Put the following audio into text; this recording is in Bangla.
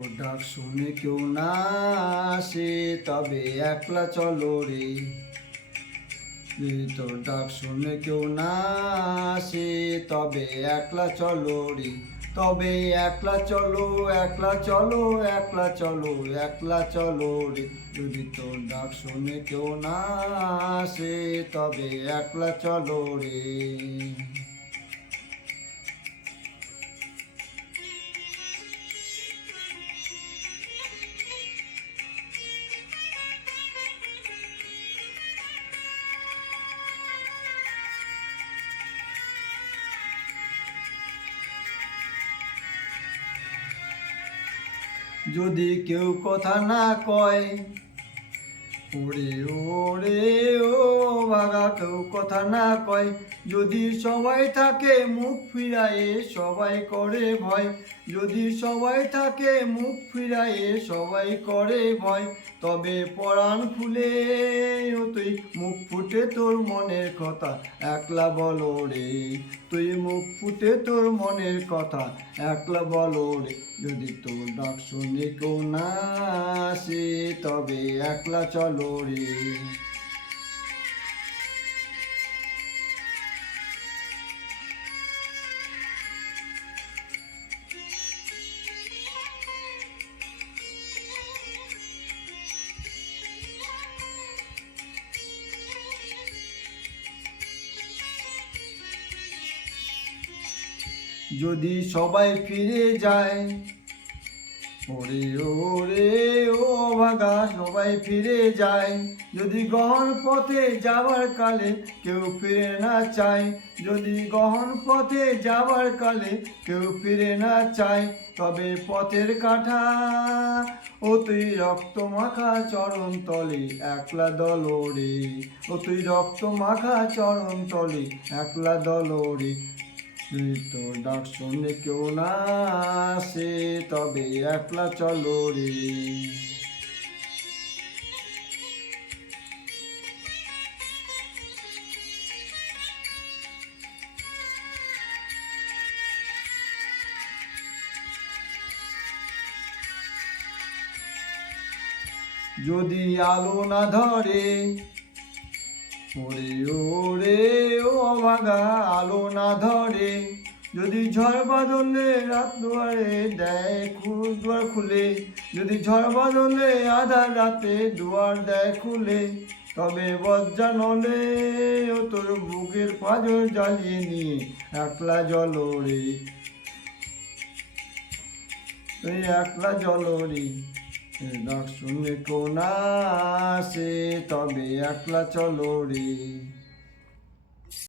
ডাক শুনে কেউ না আসে তবে একলা চলো রে। তোর ডাক শুনে কেউ না আসে তবে একলা চলো রে। তবে একলা চলো, একলা চলো, একলা চলো, একলা চলো রে। যদি তোর ডাক শুনে কেউ না আসে তবে একলা চলো রে। যদি কেউ কথা না কয়, ওরে ওরে ও বাঘা, কেউ কথা না কয়, যদি সবাই থাকে মুখ ফিরায়ে সবাই করে ভয়। যদি সবাই থাকে মুখ ফিরায়ে সবাই করে ভয়, তবে পরাণ খুলে তুই মুখ ফুটে তোর মনের কথা একলা বলো রে। তুই মুখ ফুটে তোর মনের কথা একলা বলো রে। যদি তোর ডাক শুনে কেউ না আসে তবে একলা চলো রে। যদি সবাই ফিরে যায়, ওরে ওরে ও ভাগা, সবাই ফিরে যায়। যদি গহন পথে যাবার কালে কেউ ফিরে না চায়, যদি গহন পথে যাবার কালে কেউ ফিরে না চায়, তবে পথের কাঁটা ও তুই রক্ত মাখা চরণ তলে একলা দলরে। ও তুই রক্ত মাখা চরণ তলে একলা দলরে। তোর ডাক শুনে কেউ না আসে তবে একলা চলো রে। যদি আলো না ধরে, ওরে ওরে ও ভাগা, আলো না ধরে, যদি ঝড় বাদলে রাত দুয়ারে দেয় দুয়ার খুলে, যদি ঝড় বাদলে আধার রাতে দুয়ার দেয় খুলে, তবে বজ্জা নলে ও তোর বুকের পাঁজর জ্বালিয়ে নিয়ে একলা জলরে। তুই একলা জলরে। ডাক শুনে কেউ না আসে তবে একলা চলো রে।